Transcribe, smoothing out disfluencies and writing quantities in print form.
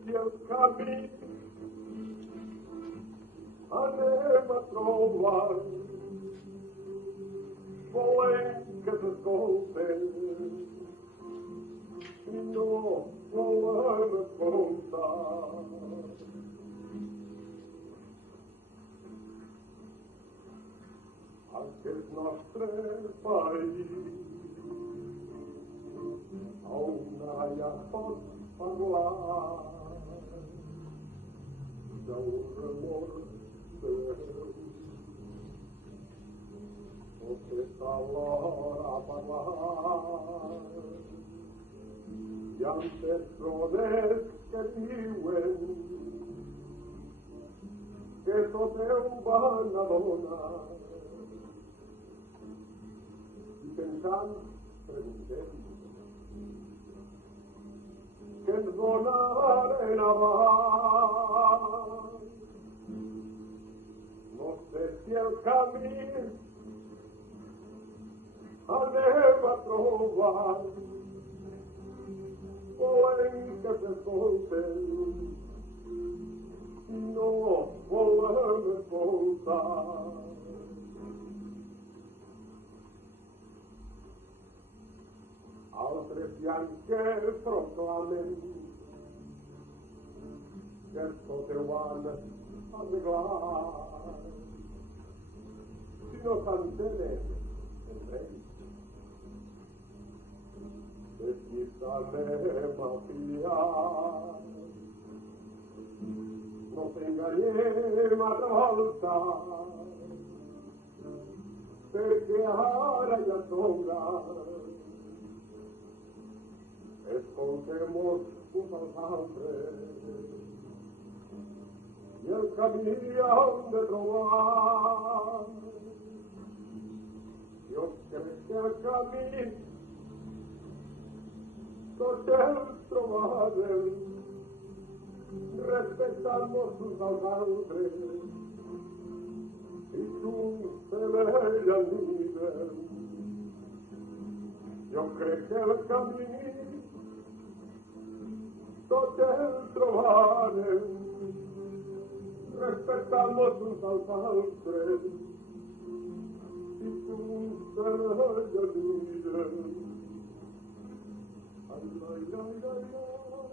cerchi el camí, anem a trobar, volem que t'escolten, i no volen escoltar. Aquest nostre país, on ja pot parlar d'un amor seu. Pot estar l'hora a parlar i amb persones que diuen que tot ho van a donar. I pensant, preguntem, que ens donaren abans. No sé si el camí anem a trobar, volem que s'escolten, no volem escoltar. Altres hi ha que proclamen que tot ho han arreglat. Si no s'entenen entre ells, de qui s'anem a fiar. No s'enganyem a voltar, perquè ara ja s'haurà. Escoltemos uns als altres i el camí hem de trobar. Jo crec que el camí tots el trobarem, respectant-nos uns als altres i junts celebrarem. Jo crec que el camí tots el trobarem, respectant-nos uns als altres i junts celebrarem. Ai, ai, ai, ai, ai.